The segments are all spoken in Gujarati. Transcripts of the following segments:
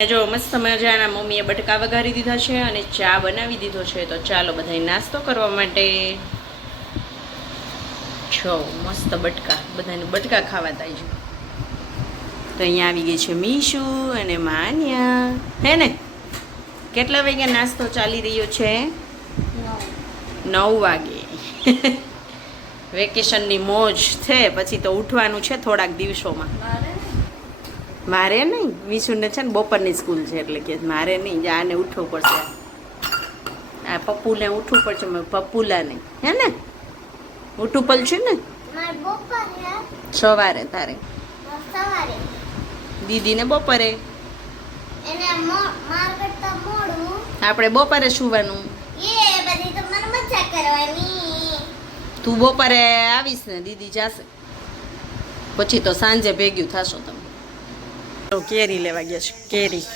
જો મસ્ત મજાના મમ્મીએ બટકા વઘારી દીધા છે અને ચા બનાવી દીધો છે. તો ચાલો બધાય નાસ્તો કરવા માટે. જો મસ્ત બટકા, બધાને બટકા ખાવા થાય છે. તો અહીંયા આવી ગઈ છે મીશુ અને માન્યા, હે ને? કેટલા વાગે નાસ્તો ચાલી રહ્યો છે? 9 વાગે. વેકેશનની મોજ છે, પછી તો ઉઠવાનું છે થોડાક દિવસોમાં. મારે નહીં, મીશુને છે ને બપોરની સ્કૂલ છે એટલે કે મારે નહીં, આને ઉઠવું પડશે. આ પપ્પુને ઉઠવું પડશે, પપ્પુલા નહીં, હે ને? ઉઠવું પડશે ને સવારે, તારે દીદીને બપોરે, આપણે બપોરે સુવાનું. તું બપોરે આવીશ ને દીદી જાશે, પછી તો સાંજે ભેગ્યું થશો તમે. તો કેરી લેવા ગયા છે, કેરી.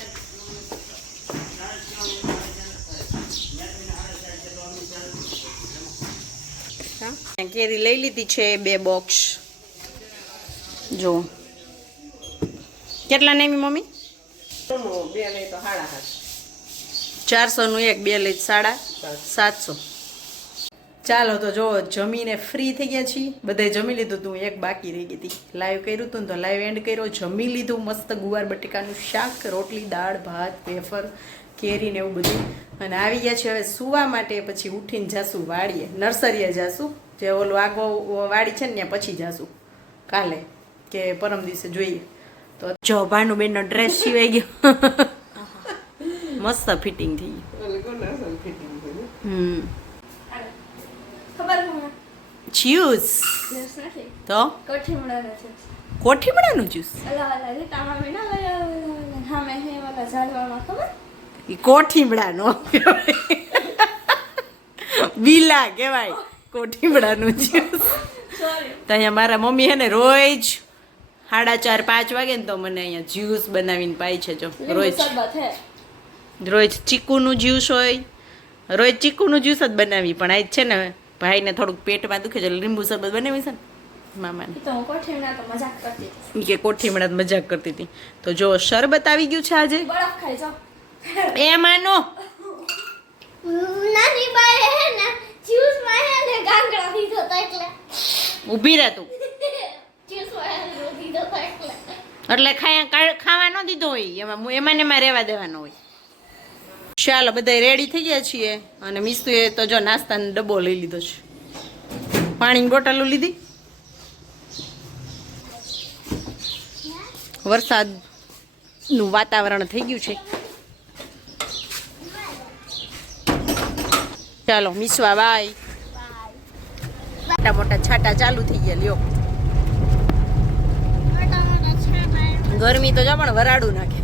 કેરી લઈ લીધી છે 2 બોક્સ. જો કેટલા નહીં મમ્મી? 2 લઈ તો 400 નું એક, 2 લઈ 750. ચાલો તો જો જમીને ફ્રી થઈ ગયા છીએ, બધાય જમી લીધું તું, એક બાકી રહી ગઈ હતી. લાઈવ કર્યું હતું તો લાઈવ એન્ડ કર્યો, જમી લીધું. મસ્ત ગુવાર બટેકાનું શાક, રોટલી, દાળ, ભાત, વેફર, કેરી ને એવું બધું. અને આવી ગયા છે હવે સુવા માટે. પછી ઉઠીને જાશું વાડીએ, નર્સરીએ જાશું. જે ઓલું આગો વાડી છે ને ત્યાં પછી જાશું કાલે કે પરમ દિવસે જોઈએ. તો જો ભાનુબેનનો ડ્રેસ સિવાઈ ગયો, મસ્ત ફિટિંગ થઈ ગયું. જ્યુસ તો કોઠીમડાનું જ્યુસ, કોઠીમડાનો બીલા કહેવાય, કોઠીમડાનું જ્યુસ. તો અહીંયા મારા મમ્મી હે ને રોજ 4:30-5 વાગે ને તો મને અહીંયા જ્યુસ બનાવીને પાય છે. જો રોજ ચીકુનું જ્યુસ હોય, રોજ ચીકુનું જ્યુસ જ બનાવી. પણ આજ છે ને ભાઈને થોડુંક પેટમાં દુખે છે, લીંબુ શરબત બનાવી છે ને મામાને, કે કોઠીમડા મજાક કરતી હતી. તો જો શરબત આવી ગયું છે આજે. એ માનો ઊભી રહે તું, એટલે ખાવા ન દીધો હોય એમાં ને એમાં રહેવા દેવાનો હોય. ચાલો બધા રેડી થઈ ગયા છીએ. અને મિસ્તુએ તો જો નાસ્તાનો ડબ્બો લઈ લીધો છે, પાણીની બોટલો લીધી. વરસાદનું વાતાવરણ થઈ ગયું છે. ચાલો મિસવા બાય. મોટા મોટા છાટા ચાલુ થઈ ગયા. લ્યો ગરમી તો જો પણ વરાડું નાખે.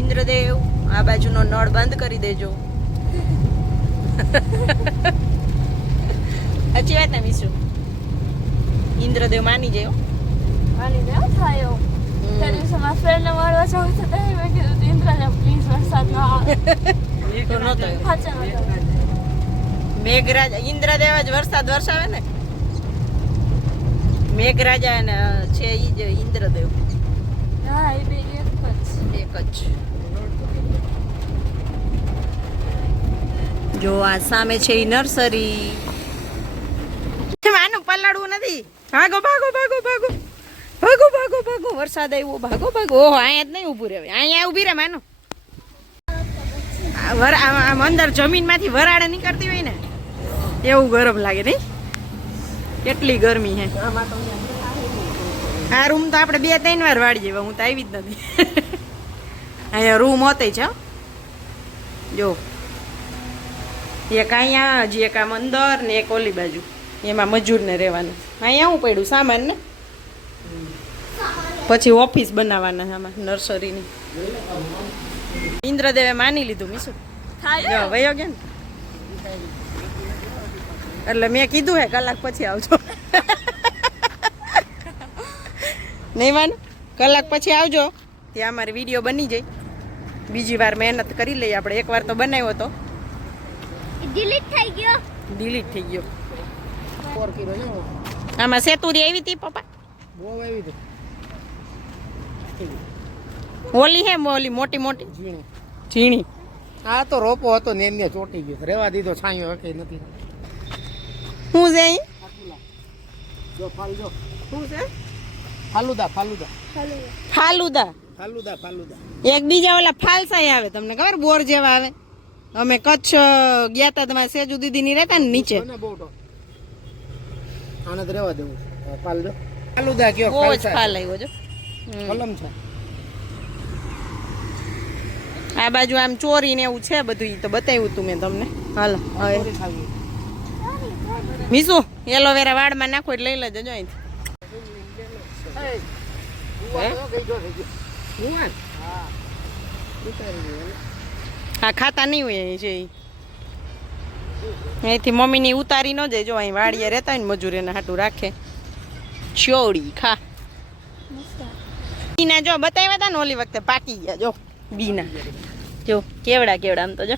ઇન્દ્રદેવ આ બાજુનો નળ બંધ કરી દેજો. સાચી વાત ને મિસુ? ઇન્દ્રદેવ માની જાય, માની જાય થાય. ત્યારે સમા ફ્રેન્ડને મળવા જાવ તો મેં કીધું ઇન્દ્રદેવ પ્લીઝ વરસાદ ન આવે. તો નતો મેઘરાજા, ઇન્દ્રદેવ જ વરસાદ વરસાવે ને. મેઘરાજા ને છે ઈ જ ઇન્દ્રદેવ. હા એ બે એક જ. જો આ સામે છે ઈ નર્સરી. આનું પલાડવું નથી. ભાગો ભાગો ભાગો ભાગો ભાગો ભાગો ભાગો, વરસાદ આવ્યો, ભાગો ભાગો. ઓહો અહીંયા જ નહીં ઊભું રહેવાય, અહીંયા ઊભી રહે માનો. આમ અંદર જમીનમાંથી વરાળ નીકળતી હોય ને એવું ગરમ લાગે નહીં? કેટલી ગરમી હે. આ રૂમ તો આપણે 2-3 વાર વાળી જેવા, હું તો આવી જ નથી. અહીંયા રૂમ હોતે છે જો, એક અહીંયા હજી, એક આમ અંદર ને એક ઓલી બાજુ. એમાં મજૂરને રહેવાનું. અહીંયા હું પડ્યું સામાન ને, પછી ઓફિસ બનાવવાના આમાં નર્સરીની. ઇન્દ્રદેવે માની લીધું મિસુ. વયો ગયા ને એટલે મેં કીધું હે કલાક પછી આવજો. નહીં માનો, કલાક પછી આવજો, ત્યાં અમારે વિડીયો બની જાય. બીજી વાર મહેનત કરી લઈએ આપણે. એકવાર તો બનાવ્યો હતો, ડિલીટ થઈ ગયો. આમાં સેતુરી આવી હતી પપ્પા? બહુ આવી દે ઓલી હે ઓલી મોટી મોટી ઝીણી. ઝીણી. આ તો રોપો હતો ને એને ચોટી ગયો રેવા દીધો છાંયો કઈ નથી શું છે અહીં? જો ફાલ જો શું છે? ફાલુદા ફાલુદા ફાલુદા. ફાલુદા ફાલુદા એક બીજા ઓલા ફાલસાઈ આવે તમને ખબર બોર જેવા આવે. અમે કચ્છ ગયા તા તમારે સેજુ દીદી ની રહેતા ને નીચે. ને બહુ તો આને તો રેવા દેવું ફાલ જો ફાલુદા કયો બહુ જ ફાલસા. ફાલ આવ્યો જો. કલમ છે આ બાજુ આમ ચોરી ને એવું છે બધું. ઈ તો બતાવ્યું તું મેં તમને. હાલો હવે ચોરી થાવી. મીસુ એલોવેરા વાળમાં નાખો એટલે લઈ લેજો અહીંથી. હે? ગઈ જો થઈ ગયો. જુવાન. હા ઉતારી ગયો હા ખાતા નહીં હોય અહીં છે ઈ. અહીંથી મમ્મીની ઉતારી ન જાય. જો અહીં વાડીએ રહેતા હોય ને મજૂર એના હાટું રાખે. ચોળી ખા. બીના જો બતાવ્યા હતા ને ઓલી વખતે પાકી ગયા જો બીના. જો કેવડા કેવડા આમ તો જો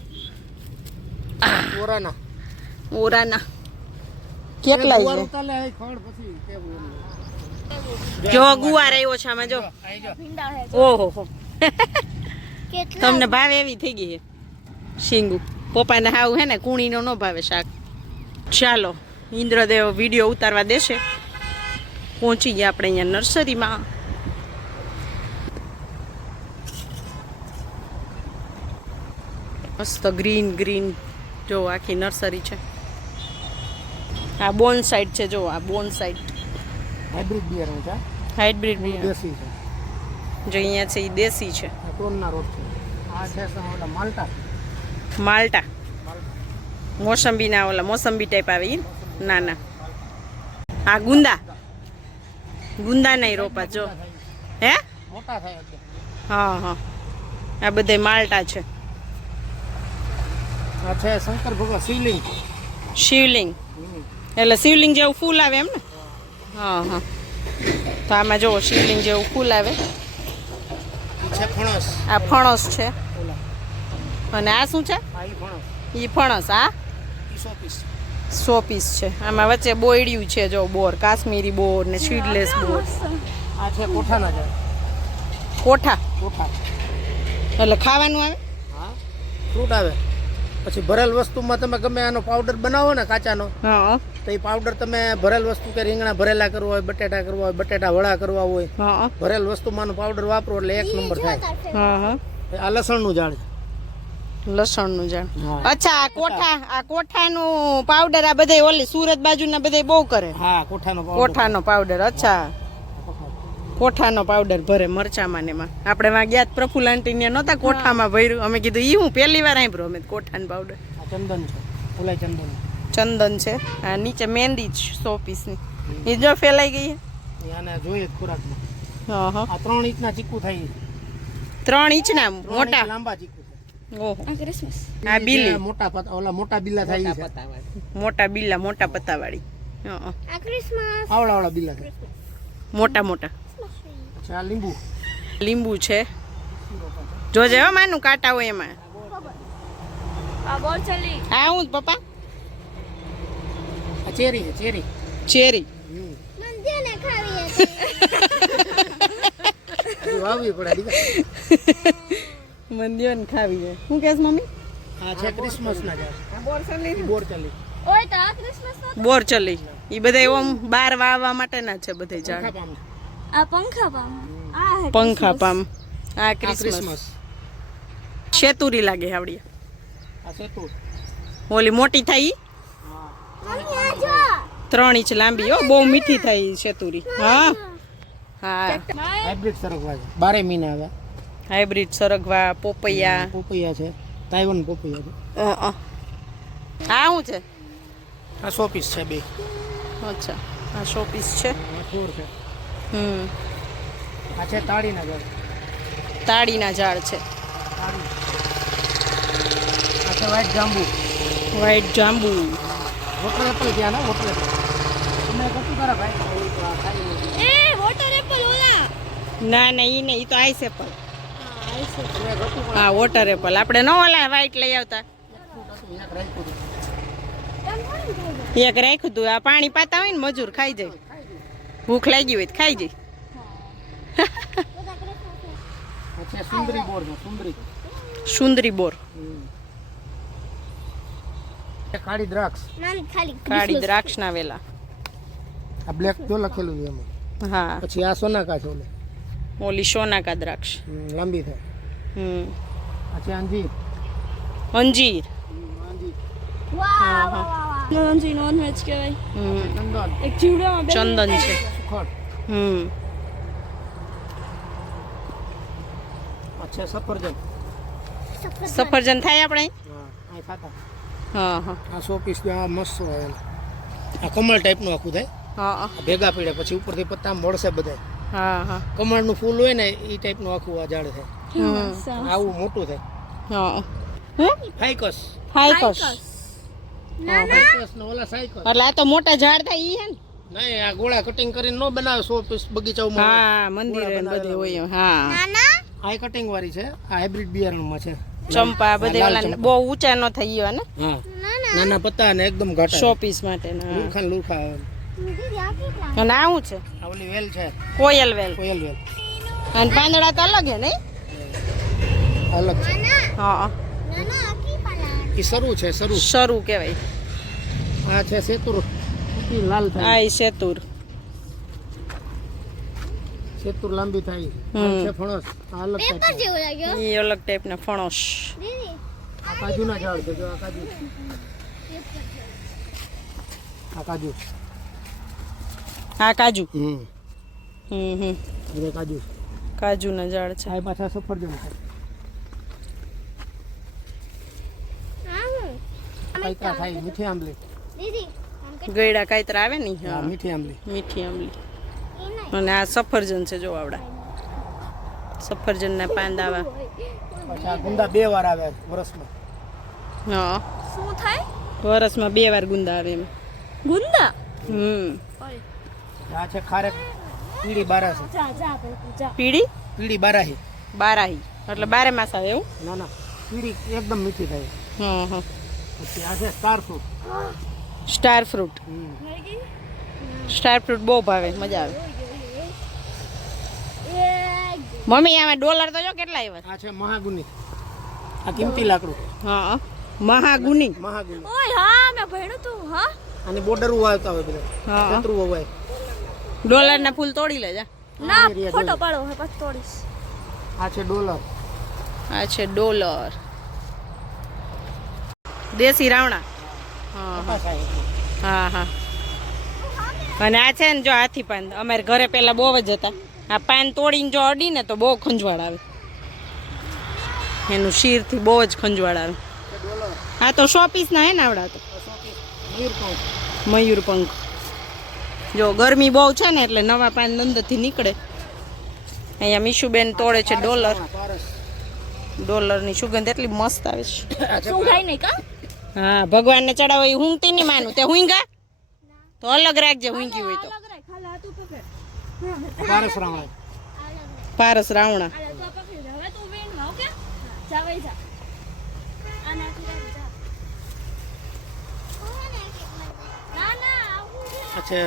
ઓરાના ઓરાના કેટલા ગુવાર છે. ઉતારે હે ખડ પછી કેવું જો ગુવાર આવ્યો છે આમાં જો. આઈ જો ભીંડા હે ઓહો હો. કેટલા તમને ભાવે એવી થઈ ગઈ છે શીંગુ. પપ્પાને હાવ હે ને કુણીનો ન ભાવે શાક. ચાલો ઇન્દ્રદેવ વિડીયો ઉતારવા દેશે. પહોંચી ગયા આપણે અહીંયા નર્સરીમાં. મસ્ત ગ્રીન ગ્રીન જો આખી નર્સરી છે. આ બોન સાઈડ છે જો. આ બોન સાઈડ હાઇબ્રિડ બિયારણ છે હાઇબ્રિડ દેશી છે જો અહીંયા છે એ દેશી છે. આ ટોનના રોડ છે આ છે ઓલા માલ્ટા માલ્ટા મોસંબીના ઓલા મોસંબી ટાઈપ આવે ઈ ના ના. આ ગુંદા ગુંદા નહીં રોપા જો. હે મોટા થાય એટલે હા હા આ બધે માલ્ટા છે. આ છે શંકર ભગવાન શિવલિંગ શિવલિંગ એટલે શિવલિંગ જેવું ફૂલ આવે એમ ને. હા હા તો આમાં જો શિવલિંગ જેવું ફૂલ આવે. ઈ છે ફણસ આ ફણસ છે. ઓલા અને આ શું છે? આ ઈ ફણસ ઈ ફણસ. આ ઈ 100 પીસ 100 પીસ છે. આમાં વચ્ચે બોયડિયું છે જો બોર. કાશ્મીરી બોર ને સીડલેસ બોર. આ છે કોઠાના ઝાડ કોઠા કોઠા એટલે ખાવાનું આવે. હા ફ્રૂટ આવે પછી ભરેલ વસ્તુમાં તમે ગમે આનો પાવડર બનાવો ને કાચાનો હા તો એ પાવડર તમે ભરેલ વસ્તુ કે રીંગણા ભરેલા કરવા હોય બટેટા કરવા હોય બટેટા વડા કરવા હોય હા ભરેલ વસ્તુમાંનો પાવડર વાપરો એટલે 1 નંબર થાય. હા હા આ લસણનું ઝાડ લસણનું ઝાડ. હા. અચ્છા આ કોઠાનું પાવડર આ બધે ઓલી સુરત બાજુના બધે બહુ કરે. હા કોઠાનો પાવડર કોઠાનો પાવડર. અચ્છા કોઠાનો પાવડર ભરે મરચામાં ને એમાં. આપણે વાં ગયા પ્રફુલ આંટીને નહોતા કોઠામાં ભર્યું. અમે કીધું ઈ હું પહેલી વાર સાંભળ્યું અમે કોઠાનો પાવડર. આ ચંદન છે ફુલાઈ ચંદન ચંદન છે. આ નીચે મહેંદી જ 100 પીસની. એ જો ફેલાઈ ગઈ. એ આને જોઈએ જ ખોરાકમાં હા હા આ 3 ઇંચના ચીકુ થાય 3 ઇંચના 3 ઇંચ મોટા. લાંબા ચીકુ થાય ઓહો આ ક્રિસમસ આ બીલી જે મોટા ઓલા મોટા બિલ્લા થાય છે મોટા બિલ્લા મોટા પત્તાવાળી. હા આ ક્રિસમસ આવડા બિલ્લા થાય મોટા મોટા. છે આ લીંબુ લીંબુ છે જોજે હો માનું કાંટા હોય એમાં. આ બોરચલી આ હું પપ્પા આ ચેરી છે ચેરી ચેરી. મંદિરને ખાવી હતી વાવવી પડે દીકરા મંદિરને ખાવી છે. શું કહેશ મમ્મી? આ છે ક્રિસમસના ઝાડ બોર ચાલી ઓય તો આ ક્રિસમસ નો બોર ચલી એ બધા ઓમ બાર વાવવા માટેના છે બધે ઝાડ. પામ આ પંખા પામ આ હે પંખા પામ. આ આ ક્રિસમસ ક્રિસમસ શેતુરી લાગે આવડી. આ સેતુ ઓલી મોટી થાય ઈ મમ્મી આ જો 3 ઇંચ લાંબી. હો બહુ મીઠી થાય ઈ શેતુરી. હા હા હાઇબ્રિડ સરગવા છે 12 મહિના આવે હાઇબ્રિડ સરગવા પોપૈયા. પોપૈયા છે તાઇવાન પોપૈયા છે આ શું છે? આ 100 પીસ છે બે અચ્છા આ 100 પીસ છે. આ છોડ છે આ છે તાળીના ઝાડ તાળીના ઝાડ છે. તાળી આ છે વ્હાઈટ જાંબુ વ્હાઈટ જાંબુ. વોટર એપલ ત્યાં ના વોટર એપલ તમને કશું કરે ભાઈ એ વોટર એપલ ઓલા ના ના ઈ નહીં ઈ તો આઈસ એપલ. હા આઈસ તમે કશું હા વોટર એપલ. આપણે ન ઓલા વ્હાઈટ લઈ આવતા. એક રાખ્યું હતું એક રાખ્યું તું. આ પાણી પાતા હોય ને મજૂર ખાઈ જાય. ભૂખ લાગી હોય તો ખાઈ જાય. છે સુંદરી બોર છે સુંદરી. સુંદરી બોર, કાળી દ્રાક્ષ. કાળી દ્રાક્ષના વેલા. આ બ્લેક જો લખેલું છે એમાં. હા, પછી આ સોનાકા છે ઓલે. ઓલી સોનાકા દ્રાક્ષ. લાંબી થાય. પછી અંજીર. અંજીર. અંજીર નોનવેજ કહેવાય. ચંદન. એક જીવડામાં ચંદન છે. સુખડ. અચ્છા સફરજન. સફરજન થાય આપણે? હા આ ખાતા. હા હા આ 100 પીસ આ મસ્ત હોય એમ. આ કમળ ટાઈપનું આખું થાય. હા આ ભેગા પીડે પછી ઉપરથી પત્તા મળશે બધા. હા હા કમળનું ફૂલ હોય ને એ ટાઈપનું આખું આ ઝાડ થાય. આવું મોટું થાય. હા. ફાઇકસ. હાઈકસ. ફાઇકસ ને ઓલા સાઇકસ. એટલે આ તો મોટા ઝાડ થાય ઈ હે ને? નહીં આ ગોળા કટિંગ કરીને ન બનાવે 100 પીસ બગીચાઓમાં. હા, મંદિરે ને બધે હોય. હા, આ કટિંગ વાળી છે. આ હાઇબ્રિડ બિયારણમાં છે. ચંપા બધે ઓલા બહુ ઊંચા ન થઈ ગયો ને હા નાના પત્તા ને એકદમ ઘાટા. 100 પીસ માટે ને. લુરખા ને લુરખા આવે. અને આ શું છે? આ ઓલી વેલ છે. કોયલ વેલ. કોયલ વેલ અને પાંદડા તો અલગ હે નહીં? અલગ છે. હા, એ શરૂ છે શરૂ. શરૂ કહેવાય. આ છે સેતુર. ઈ લાલ થાય. આ ઈ સેતુર. સેતુર લાંબી થાય. આ છે ફણસ. આ અલગ થાય. ઈ અલગ ટાઈપના ફણસ. આ કાજુના ઝાડ છે. જો આ કાજુ. આ કાજુ. આ કાજુ. હમ કાજુ. કાજુના ઝાડ છે. આ પાછા સફરજન છે. કાયકા થાય મીઠી આંબલી. ગયડા કાયતરા આવે ને. હા, મીઠી આંબલી. મીઠી આંબલી. અને આ સફરજન છે જો આવડા. સફરજનના પાંદ આવા. પછી આ ગુંદા 2 વાર આવે વર્ષમાં. હા, શું થાય? વરસમાં 2 વાર ગુંદા આવે એમ. ગુંદા. આ છે ખારેક પીળી બારાહી. જા પીળી પીળી બારાહી. બારાહી એટલે 12 માસ આવે એવું? ના ના પીળી એકદમ મીઠી થાય. હા હા. પછી આ છે star fruit. Star fruit. Star fruit બહુ ભાવે, મજા આવે. મમ્મી આમાં ડોલર તો જો કેટલા આવ્યા. આ છે મહાગુની. આ કિંમતી લાકડું. હા, મહાગુની. મહાગુની. ઓય હા મેં ભણ્યું તું. હા આની બોર્ડર વાવતા હોય બધા. હા, શત્રુ વવાય. ડોલરના ફૂલ તોડી લેજા. ના ફોટો પાડો હે પછી તોડીશ. આ છે ડોલર. આ છે ડોલર. દેશી રાવણા. હા હા હા. અને આ છે ને જો હાથી પાન અમારે ઘરે પેલા બહુ જ હતા. આ પાન તોડીને જો અડી ને તો બહુ ખંજવાળ આવે. એનું શીરથી બહુ જ ખંજવાળ આવે. આ તો 100 પીસ ના હે ને આવડા તો. મયુરપંખ. જો ગરમી બહુ છે ને એટલે નવા પાન અંદરથી નીકળે. અહીંયા મીશુબેન તોડે છે ડોલર. ડોલરની સુગંધ એટલી મસ્ત આવે છે. શું ખાઈ નહીં કા? હા, ભગવાનને ચડાવો એ હુંગતી નહીં માનું. તે હુંગા તો અલગ રાખજે, હુંગી હોય તો. પારસ રાવણ. પારસ રાવણા. હવે તું વેણ માં ઓકે જા વઈ જા. ના ના આ છે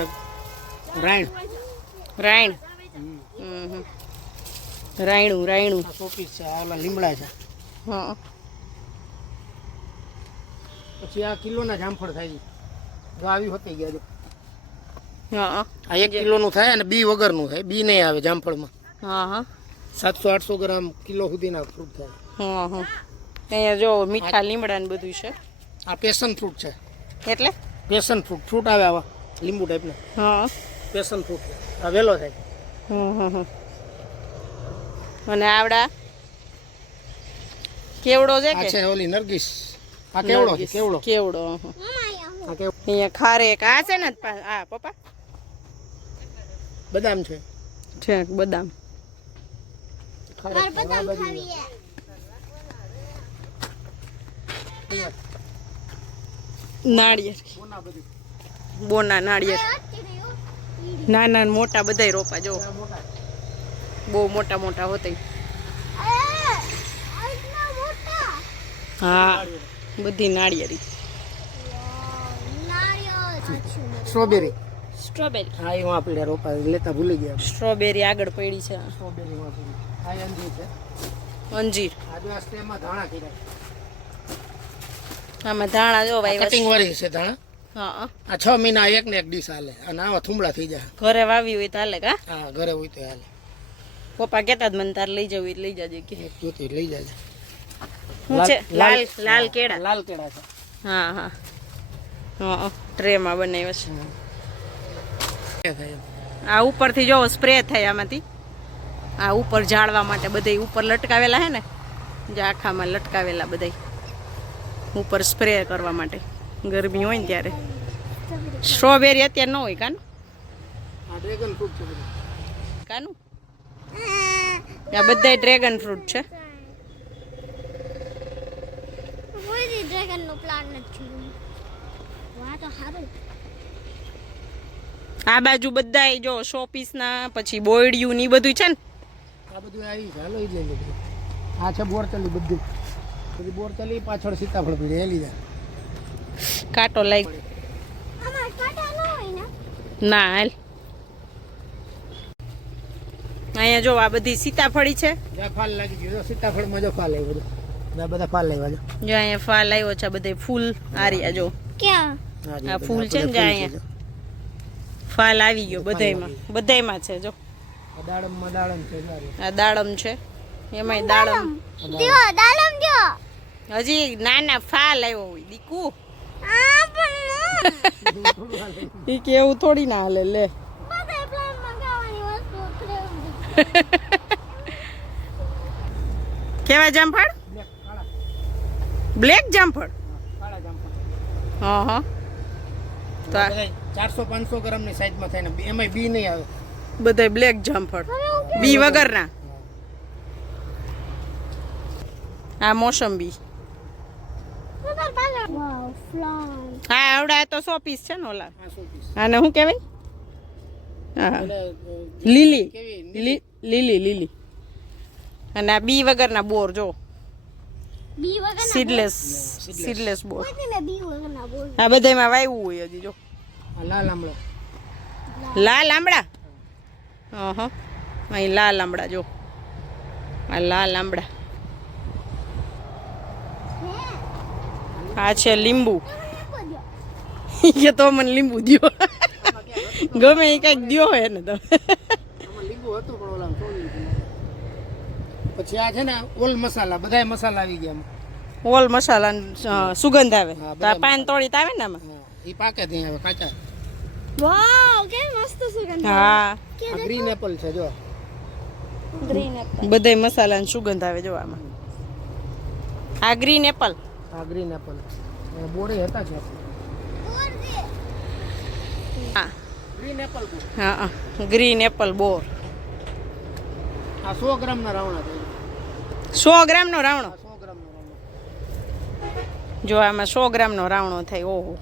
રાયણ. રાયણ. રાયણું રાયણું. આ 100 પીસ છે. આ ઓલા લીમડા છે. હા. પછી આ કિલોના જામફળ થાય. જો આવી હોતી ગયા જો. હા. આ 1 કિલોનું થાય અને બી વગરનું થાય. બી નહીં આવે જામફળમાં. હા હા. 700-800 ગ્રામ કિલો સુધીના ફ્રૂટ થાય. હા હા. અહીંયા જો મીઠા લીમડા ને બધું છે. આ પેશન ફ્રૂટ છે. એટલે પેશન ફ્રૂટ. ફ્રૂટ આવે આવા લીંબુ ટાઈપના. હા. Passion fruit. આ વેલો થાય. અને આવડા કેવડો છે આ કે? છે ઓલી નરગીસ. આ કેવડો છે. કેવડો. કેવડો. આ કેવડો. અહીંયા ખારેક. આ છે ને આ પપ્પા બદામ છે. છે બદામ. નાળિયેર. બોના નાળિયેર. નાના ને મોટા બધાય રોપા જો. બહુ મોટા મોટા હોતે. હા, બધી નાળિયેરી. સ્ટ્રોબેરી. સ્ટ્રોબેરી. હા એ વાં પીડ્યા રોપા લેતા ભૂલી ગયા. સ્ટ્રોબેરી આગળ પડી છે. સ્ટ્રોબેરી વાં પીડી. આ અંજીર છે. અંજીર. આજુ આસ્તે એમાં ધાણા કર્યા. આમાં ધાણા જો ભાઈ કટિંગ વાળી છે ધાણા. હા આ 6 મહિના એક ને એક ડીશ હાલે અને આવા થુમડા થઈ જાય. ઘરે વાવી હોય તો હાલે કા? હા ઘરે હોય તો હાલે. પપ્પા કહેતા જ મને તાર લઈ જવું એટલે લઈ જાજે કે. એક જોતી લઈ જાય. શું છે? લાલ લાલ કેળા. લાલ કેળા છે. હા હા હા ટ્રેમાં બનાવ્યા છે. આ ઉપરથી જો સ્પ્રે થાય આમાંથી. આ ઉપર ઝાડવા માટે બધે ઉપર લટકાવેલા હે ને, જે આખામાં લટકાવેલા બધે ઉપર સ્પ્રે કરવા માટે ગરમી હોય ને ત્યારે. સ્ટ્રોબેરી અત્યારે ન હોય કાનું? આ ડ્રેગન ફ્રૂટ છે બધું. કાનું આ બધા ડ્રેગન ફ્રૂટ છે. કોઈ ડ્રેગન નો પ્લાન નથી. વાહ તો સારું. આ બાજુ બધા જો શોપીસ ના પછી બોયડિયું ની બધું છે ને. આ બધું આવી છે. હાલો ઈ લઈ લો બધું. આ છે બોરતલી બધું. બધી બોરતલી પાછળ સીતાફળ પડી એ લીધા. કાંટો લાગ આમાં કાંટા ન હોય ને? ના હાલ. અહીંયા જો આ બધી સીતાફળી છે. જ્યાં ફાલ લાગી ગયો સીતાફળમાં જો ફાલ આવ્યો બધો. આ બધા ફાલ આવ્યા છે. જો અહીંયા ફાલ આવ્યો છે, બધે ફૂલ આર્યા જો. ક્યાં? આ ફૂલ છે ને જે અહીંયા ફાલ આવી ગયો બધાયમાં છે જો. આ દાડમ છે સારી. આ દાડમ છે, એમાંય દાડમ. દ્યો દાલમ દ્યો. હજી નાના ફાલ આવ્યો હોય દીકુ. આ પણ થોડું હાલ. ઈ કેવું થોડી ના હાલે લે. બધા પ્લાન મંગાવવાની વસ્તુ છે. કેવા જામફળ? બ્લેક કાળા. બ્લેક જામફળ. કાળા જામફળ. હા હા તો આ 400-500 ગ્રામની સાઈઝમાં થાય ને એમાંય બી નહીં આવે. બધા બ્લેક જામફળ બી વગરના. આ મોસંબી. વાવ ફ્લાન. હા આવડા તો 100 પીસ છે ને ઓલા. આ 100 પીસ. આને શું કહેવાય? હા લીલી લીલી. અને આ બી વગરના બોર જો. બી વગરના સીડલેસ બોર. કોઈ મે બી વગરના બોલ. આ બધામાં વાવ્યું હોય હજી જો. આ લાલ આમળો. લાલ આંબળા. હા અહીં લાલ આંબળા જો. આ લાલ આંબળા. આ છે લીંબુ. કે તો મને લીંબુ દ્યો. ગમે એ કઈક દ્યો હોય ને તમે. આમાં લીંબુ હતું પણ ઓલા તોડી દીધું. પછી આ છે ને ઓલ મસાલા બધાય મસાલા આવી ગયા આમાં. ઓલ મસાલા સુગંધ આવે. હા, તો આ પાન તોડી તો આવે ને આમાં. હા એ પાકે ત્યાં હવે કાચા. વાવ કે મસ્ત સુગંધ. હા આ ગ્રીન એપલ છે જો. Green Apple. બધાય મસાલાની સુગંધ આવે જો આમાં. આ ગ્રીન એપલ. આ ગ્રીન એપલ. બોરે હતા છે. હા ગ્રીન એપલ બોર. હા ગ્રીન એપલ બોર. આ 100 ગ્રામના રાવણા થાય. 100 ગ્રામનો રાવણો. આ 100 ગ્રામનો રાવણો. જો આમાં 100 ગ્રામનો રાવણો થાય. ઓહો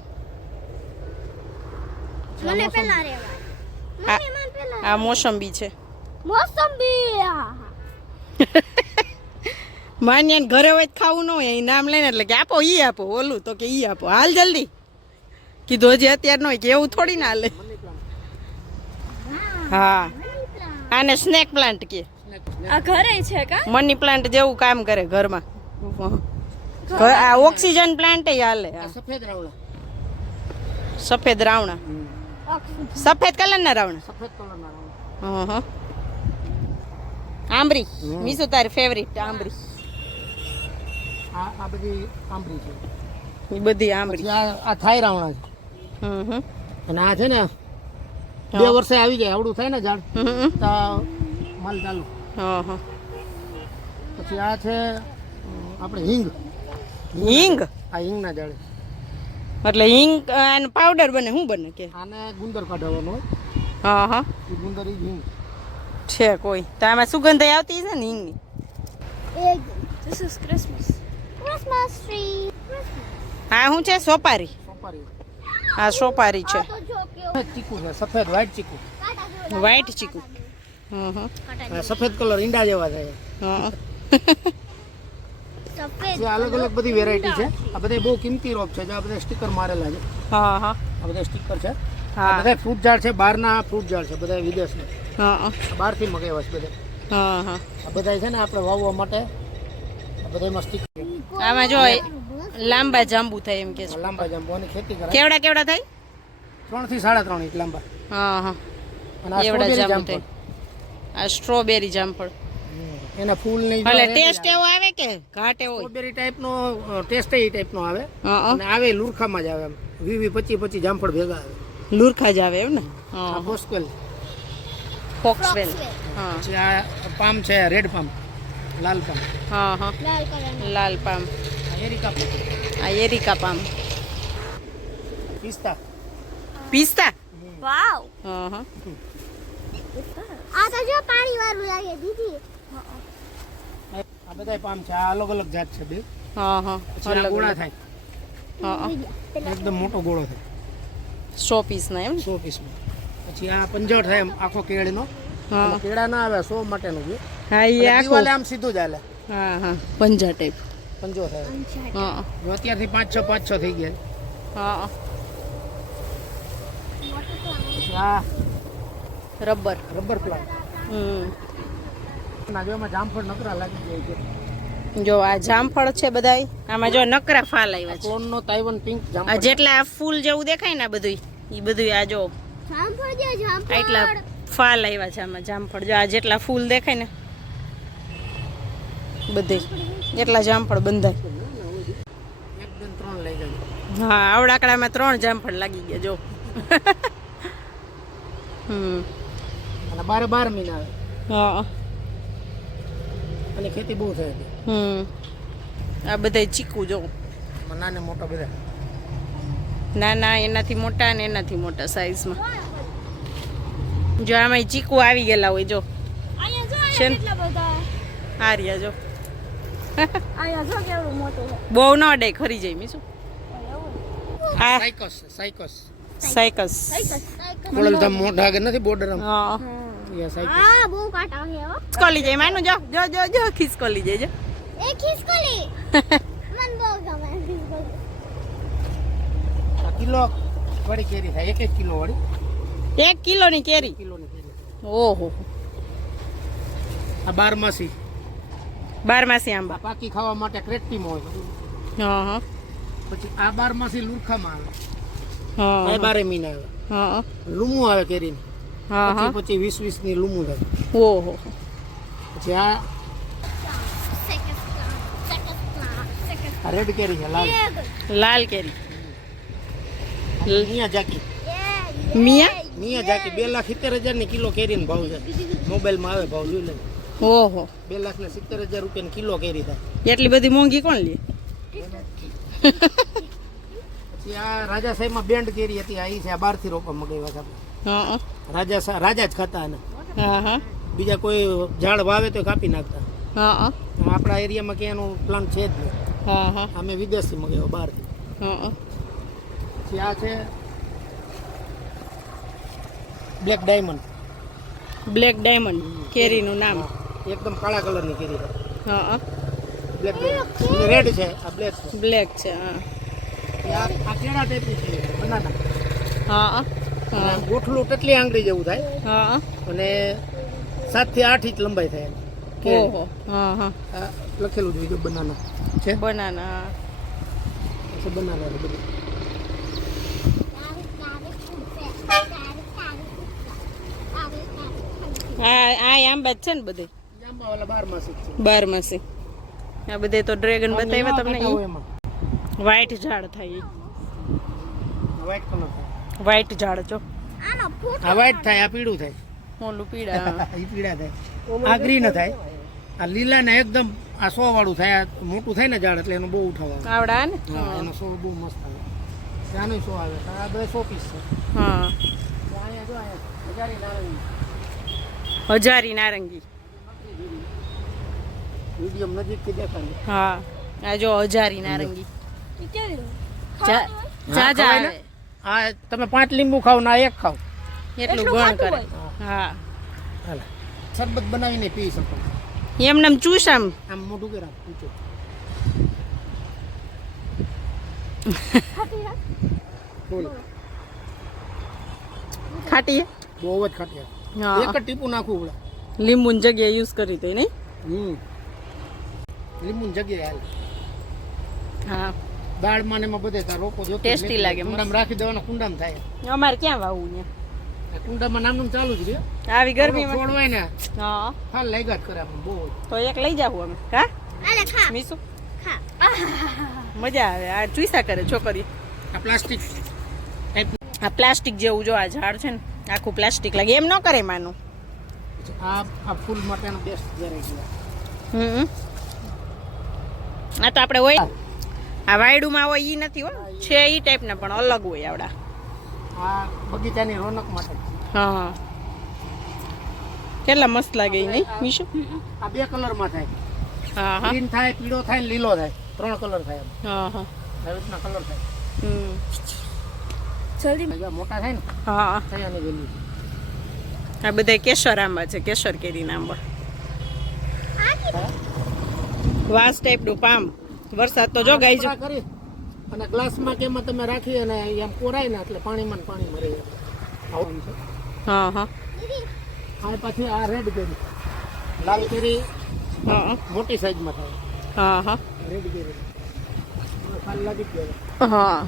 મને પેલા રેવા. આ મને મન પેલા. આ મોસંબી છે. મોસંબી. માન્યાને ઘરે હોય તો ખાવું ન હોય એ નામ લઈને એટલે કે આપો ઈ આપો ઓલું તો કે ઈ આપો હાલ જલ્દી કીધું હજી અત્યારે ન હોય કે એવું થોડી ના હાલે. હા આને સ્નેક પ્લાન્ટ કે. આ ઘરે છે કા? મની પ્લાન્ટ જેવું કામ કરે ઘરમાં. આ ઓક્સિજન પ્લાન્ટ હાલે. આ સફેદ રાવણા. સફેદ રાવણા. સફેદ કલરના રાવણા. સફેદ કલરના રાવણા. હા આંબરી. મીસુ તારી ફેવરિટ આંબરી. આ બધી આંબરી છે. એ બધી આંબરી. પછી આ થાઈ રાવણા છે. અને આ છે ને 2 વર્ષે આવી જાય આવડું થાય ને ઝાડ તો માલ ચાલુ. પછી આ છે આપણે હિંગ. હિંગ. આ હિંગના ઝાડ. એટલે હિંગ અને પાવડર બને શું બને કે? આને ગુંદર કાઢવાનો હોય. હા એ ગુંદર ઈ હિંગ છે કોઈ તો આમાં સુગંધ આવતી છે ને હિંગની. This is Christmas. Christmas tree. હા શું છે? સોપારી. સોપારી. હા સોપારી છે. તો જો કેવો સફેદ ચીકુ છે. સફેદ વ્હાઈટ ચીકુ. કાટા જેવો વ્હાઈટ ચીકુ. આ સફેદ કલર ઈંડા જેવા થાય. સફેદ. જે અલગ અલગ બધી વેરાયટી છે. આ બધા બહુ કિંમતી રોપ છે. જે આ બધા સ્ટીકર મારેલા છે. હા આ બધા સ્ટીકર છે. હા બધા ફ્રૂટ ઝાડ છે. બહારના ફ્રૂટ ઝાડ છે. બધા વિદેશના. હા બહારથી મગાવ્યા છે બધા. હા હા આ બધા છે ને આપણે વાવવા માટે આ બધામાં સ્ટીક આમાં જો લાંબા જાંબુ થાય એમ કે છે લાંબા જાંબુની ખેતી કરાય. કેવડા કેવડા થાય 3 થી 3.5 ઇંચ લાંબા. હા હા અને આ એવડા strawberry જાંબુ થાય આ સ્ટ્રોબેરી જામફળ એના ફૂલ નહીં ભલે ટેસ્ટ એવો આવે કે ઘાટ એવો હોય? સ્ટ્રોબેરી ટાઈપનો ટેસ્ટ એ ટાઈપનો આવે હા અને આવે લુરખામાં જ આવે એમ 20-25 જામફળ ભેગા આવે. લુરખા જ આવે એમ ને આ હા પોસ્કેલ ફોક્સવેલ હા પછી આ પામ છે રેડ પામ, લાલ પામ, હા હા લાલ કલર લાલ પામ આ એરિકા પામ, આ એરિકા પામ પિસ્તા. પિસ્તા વાવ હા હા આ તો જો પાણી વાળું લાગે દીદી આ બધા પામ છે. આ અલગ અલગ જાત છે બે. હા હા પછી આ ગોળા થાય, હા એકદમ મોટો ગોળો થાય 100 પીસ ના એમ 100 પીસમાં. પછી આ પંજર થાય એમ આખો કેળનો. હા આમાં કેળા ના આવે 100 માટેનું છે. હા એ અને આખો દિવાલે આમ સીધું જ હાલે, હા હા પંજા ટાઈપ પંજો થાય. હા જો અત્યારથી 5-6 થઈ ગયા. હા પછી આ રબર રબર પ્લાન્ટ ના જો એમાં જામફળ નકરા લાગી જાય છે. જો આ જામફળ છે બધાય આમાં જો નકરા ફાલ આવ્યા છે ક્લોનનો તાઇવાન પિંક આ જામફળ. જેટલા ફૂલ જેવું દેખાય ને આ બધું ઈ બધું આ જો જામફળ જે જામફળ આટલા ફાલ આવ્યા છે આમાં જામફળ જો આ જેટલા ફૂલ દેખાય ને બધે એટલા જામફળ બંધાય. 1-3 લઈ જાય. હા આવડાકડામાં 3 જામફળ લાગી ગયા જો અને 12 મહિના આવે હા અને ખેતી બહુ થાય છે. આ બધા ચીકુ જો એમાં નાના મોટા બધા. નાના એનાથી મોટા ને એનાથી મોટા સાઈઝમાં જો આમાં ચીકુ આવી ગયેલા હોય જો અહીંયા જો છે ને? કેટલા બધા આ રહ્યા જો અહીંયા જો કેવડું મોટું છે બહુ ન અડે ખરી જાય મીશું આ સાયકસ સાયકસ ખોડલધામ મોઢા આગળ નથી બોર્ડર આમ. હા એ સાયકસ. હા બહુ કાંટા છે હો ખિસકોલી જાય માનું જો જો જો જો ખિસકોલી જાય જો એ ખિસકોલી મન બહુ ગમે ખિસકોલી આ કિલો વાળી કેરી થાય 1 કિલો વાળી 1 કિલોની કેરી કિલોની કેરી. ઓહો આ 12 બારમાસી આંબા આ પાકી ખાવા માટે ક્રેટીમાં હોય. હા હા પછી આ 12 લુરખામાં આવે. હા આ 12 મહિના આવે. હા લૂમું આવે કેરીની. હા હા 25-20 ની લૂમું થાય. ઓહો પછી આ રેડ કેરી છે લાલ. લાલ કેરી મિયા જાકી મિયા જાકી 2,70,000 ની કિલો કેરીનો ભાવ છે. મોબાઈલમાં આવે ભાવ જોઈ લે. ઓહો 2,70,000 રૂપિયાની કિલો કેરી થાય. એટલી બધી મોંઘી કોણ લે પછી આ રાજાશાહીમાં બેન્ડ કેરી હતી. આ ઈ છે. આ 12 થી રોપા મગાવ્યા છે આપણે. હા રાજા જ ખાતા આને. હા હા બીજા કોઈ ઝાડ વાવે તો કાપી નાખતા. હા આપણા એરિયામાં કે એનું પ્લાન્ટ છે જ નહીં. હા હા અમે વિદેશથી મગાવ્યો બહારથી. હા પછી આ છે બ્લેક ડાયમંડ. બ્લેક ડાયમંડ કેરીનું નામ એકદમ કાળા કલરની કેરી છે. હા બ્લેક ડાયમંડ રેડ છે. આ બ્લેક છે. બ્લેક છે હા આ કેળા ટાઈપની છે બનાના. હા અને ગોઠલું ટટલી આંગળી જેવું થાય હા અને 7 થી 8 ઇંચ લંબાઈ થાય એમ. કેરી. ઓહો હા હા આ લખેલું જોઈજો બનાના છે. બનાના બનાના છે બધું. હા આ આંબા જ છે ને બધે જાંબાવાળા 12 માસિક છે. બારમાસી આ બધે તો ડ્રેગન બતાવ્યા તમને કાંટા હોય એમાં. વ્હાઈટ ઝાડ થાય વ્હાઈટ કલર થાય. વ્હાઈટ ઝાડ જો આનો ફૂટ આ વ્હાઈટ થાય. આ પીળું થાય. ઓલું પીળા ઈ પીળા થાય. આ ગ્રીન થાય. આ લીલા ને એકદમ આ 100 વાળું થાય. આ મોટું થાય ને ઝાડ એટલે એનો બહુ ઉઠાવ આવે. આવડા ને હા એનો 100 બહુ મસ્ત આવે. આનો 100 આવે. આ 200 પીસ છે. હા અહીંયા જો અહીંયા હજારી નારંગી. હજારી નારંગી મીડિયમ નજીકથી દેખાય. હા આ જો હજારી નારંગી ઈ કેવી જાજા ખવાય ને? આવે આ તમે 5 લીંબુ ખાવ ના 1 ખાવ. એટલું એટલું ગણ ખાતું કરે હોય? હા હાલે શરબત બનાવીને પી શકો. એમને આમ ચૂસ આમ આમ મોઢું કરા ઊંચું. ખાતી હે બોલ. ખાટી હે? બહુ જ ખાટી. હા એક જ ટીપું નાખવું પડે. લીંબુની જગ્યાએ યુઝ કરી તો નહીં. લીંબુની જગ્યાએ હાલ હા દાળમાં ને એમાં બધે તાર રોકો જોતો ટેસ્ટી લાગે. કુંડામાં રાખી દેવાનો, કુંડામાં થાય. અમારે ક્યાં વાવવું ને આ કુંડામાં નામનું ચાલુ જ રહે. આવી ગરમીમાં. છોડવાય ને હા હાલ લાગ્યા જ કરે આપણને બહુ. તો એક લઈ જાવું અમે. હા મીસુ મજા આવે. આ ચૂસા કરે છોકરી. આ પ્લાસ્ટિક આ પ્લાસ્ટિક જેવું જો આ ઝાડ છે ને આખું પ્લાસ્ટિક લાગે. એમ ન કરે માનું. આ ફૂલ માટેનો બેસ્ટ વેરાયટી. આ તો આપણે હોય આ વાયડુમાં હોય ઈ નથી હો, છે ઈ ટાઈપના પણ અલગ હોય આવડા. આ બગીચાની રોનક માટે. હા કેટલા મસ્ત લાગે ઈ નહીં મીશુ? આ બે કલરમાં થાય. હા હા ગ્રીન થાય, પીળો થાય, લીલો થાય. 3 કલર થાય. હા હા આવી રીતના કલર થાય. જલ્દી મોટા થાય ને હા થયાની વેલ્યુ. આ બધા કેસર આંબા છે, કેસર કેરીના આંબા. વાસ ટાઈપનું પામ. વરસાદ તો જો ગાઈ જો કરી અને ગ્લાસમાં કે એમાં તમે રાખી અને એમ કોરાય ને એટલે પાણીમાં ને પાણીમાં રહે. આવું છે. હા હા આ પછી આ રેડ કેરી, લાલ કેરી હા મોટી સાઈઝમાં થાય. હા હા રેડ કેરી ફાલ લાગી જ જાય. હા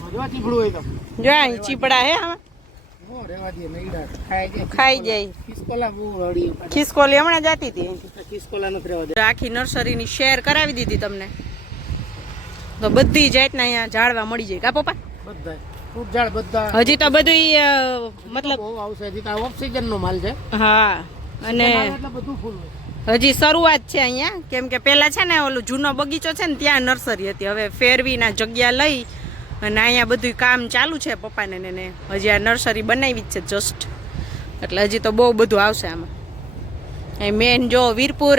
મજવા ચીપડું હોય તો જો અહીં ચીપડા હે આમાં હો રેવા દે નઈડા ખાઈ જાય. ખિસકોલા બહુ હળી. ખિસકોલી હમણાં જાતી હતી. ખિસકોલા નથી રહેવા દે. આખી નર્સરીની શેર કરાવી દીધી તમને તો બધી જાતના અહીંયા ઝાડવા મળી જાય કા પપ્પા? બધા ફ્રૂટ ઝાડ બધા. હજી તો બધું મતલબ બહુ આવશે. હજી તો ઓક્સિજન નો માલ છે. હા અને એટલે બધું ફૂલ હોય. હજી શરૂઆત છે અહીંયા. કેમ કે પેલા છે ને ઓલું જૂનો બગીચો છે ને ત્યાં નર્સરી હતી. હવે ફેરવીના જગ્યા લઈ અને અહીંયા બધું કામ ચાલુ છે પપ્પાને ને હજી આ નર્સરી બનાવી જ છે જસ્ટ. એટલે હજી તો બહુ બધું આવશે આમાં. મેઇન જો વીરપુર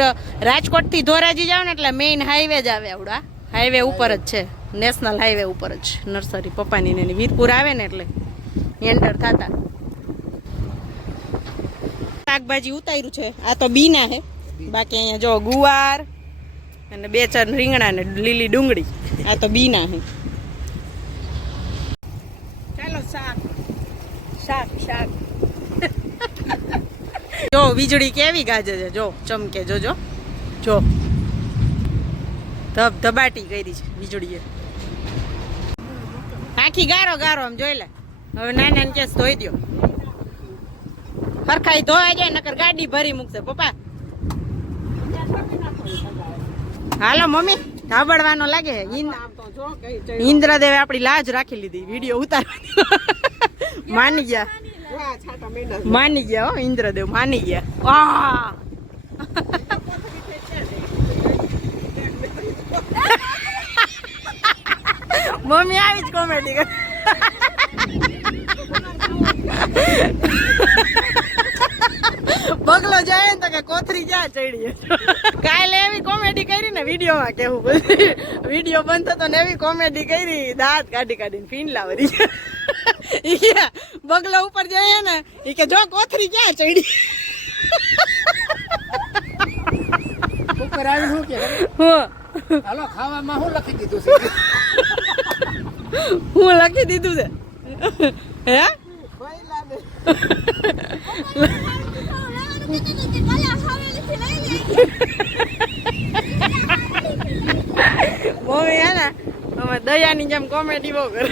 રાજકોટથી ધોરાજી જાવ ને એટલે મેઇન હાઈવે જ આવે. આવડા હાઈવે ઉપર જ છે, નેશનલ હાઈવે ઉપર જ નર્સરી પપ્પાની ને વીરપુર આવે ને એટલે એન્ટર થતા. શાકભાજી ઉતાર્યું છે. આ તો બીના હે. બાકી અહીંયા જો ગુવાર અને 2-4 રીંગણા ને લીલી ડુંગળી. આ તો બીના હે. ચાલો શાક શાક શાક જો વીજળી કેવી ગાજે છે. જો ચમકે જોજો જો ધબાટી કરી છે વીજળીએ. આખી ગારો ગારો આમ જોઈ લે. હવે નાના કેસ ધોઈ દો. હરખાઈ ધોવા જાય નકર ગાડી ભરી મૂકશે પપ્પા. હાલો મમ્મી ધાબડવાનો લાગે. ઇન્દ્રદેવે આપણી લાજ રાખી લીધી વિડીયો ઉતારવાની. માની ગયા માની ગયા હો ઇન્દ્રદેવ માની ગયા. વાહ મમ્મી આવી જ કોમેડી કરે. બગલો જાય ને તો કે કોથરી જ્યાં ચડી. કાલે એવી કોમેડી કરી ને વિડીયોમાં કેવું બધું. વિડીયો બંધ થતો ને એવી કોમેડી કરી દાંત કાઢી કાઢીને ફીંડલા વળી. બગલો ઉપર જાય ને એ કે જો કોથરી ક્યાં ચડી. ઉપર આવી શું કે હું હાલો ખાવામાં શું લખી દીધું છે? હું લખી દીધું છે હે. મમ્મી હે ને અમે દયાની જેમ કોમેડી બહુ કરે.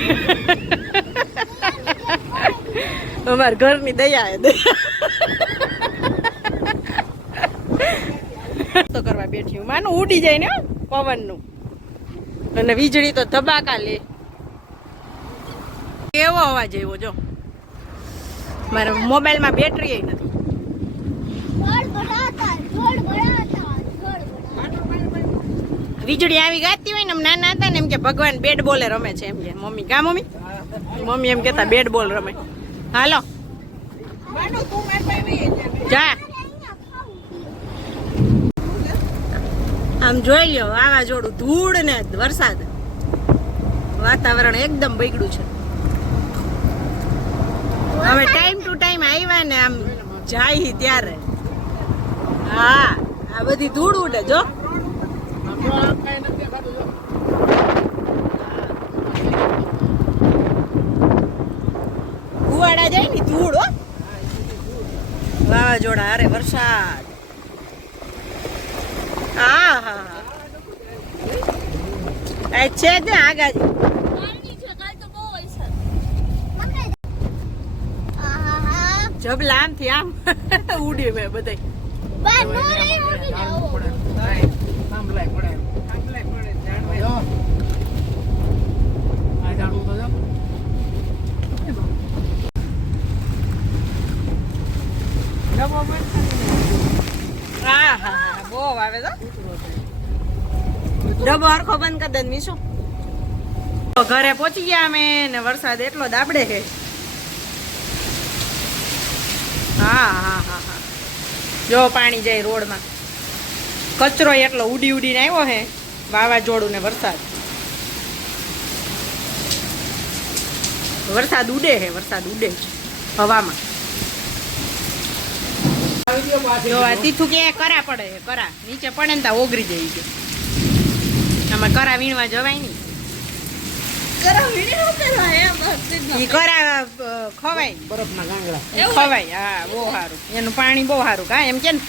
અમારા ઘરની દયા હે. તો કરવા બેઠી હું માનું ઉડી જાય ને પવનનું. અને વીજળી તો ધબાકા લે. કેવો અવાજ આવ્યો જો. મારા મોબાઈલમાં બેટરી નથી. વીજળી આવી ગાતી હોય ને એમ નાના હતા ને એમ કે ભગવાન બેટ બોલે રમે છે એમ કે મમ્મી. કા મમ્મી? મમ્મી એમ કેતા બેટ બોલ રમે. હાલો જા. આમ જોઈ લ્યો વાવાઝોડું ધૂળ ને વરસાદ. વાતાવરણ એકદમ બગડ્યું છે. હવે ટાઈમ ટુ ટાઈમ આવ્યા ને આમ જાય ત્યારે. હા આ બધી ધૂળ ઉડે જો. ગુવાડા જાય ને ધૂળ હો. વાવાઝોડા અરે વરસાદ હા હા આ છે જ ને આગાજી કાલની છે, કાલ તો બહુ વરસાદ. જબલા આમથી આમ ઉડી મેં બધે જો. આ ઝાડવું તો જો. હા હા બહુ આવે તો ડબ્બો હરખો બંધ કરી દે મીશુ ઘરે પહોંચી ગયા અમે ને વરસાદ એટલો દાબડે છે હા હા હા હા જો પાણી જાય રોડમાં કચરો એટલો ઉડી ઉડીને આવ્યો હે વાવાઝોડું ને વરસાદ ઉડે છે હવામાં જો આ તીથું કે કરા પડે છે કરા નીચે પડે ને ત્યાં ઓગરી જાય છે આમાં કરા વીણવા જવાય નહીં ઈ કરા ખવાય બરફના ગાંગડા. ખવાય હા બહુ સારું એનું પાણી બહુ સારું કા એમ કે ને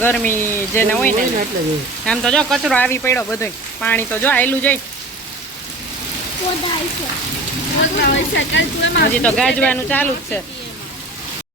ગરમી જેને હોય ને એટલે જ એવું. આમ તો જો કચરો આવી પડ્યો બધો પાણી તો જો આયલું જાય પોતા છે. પોતા વરસાદ કાલ તું એમાં હજી તો ગાજવાનું ચાલુ જ છે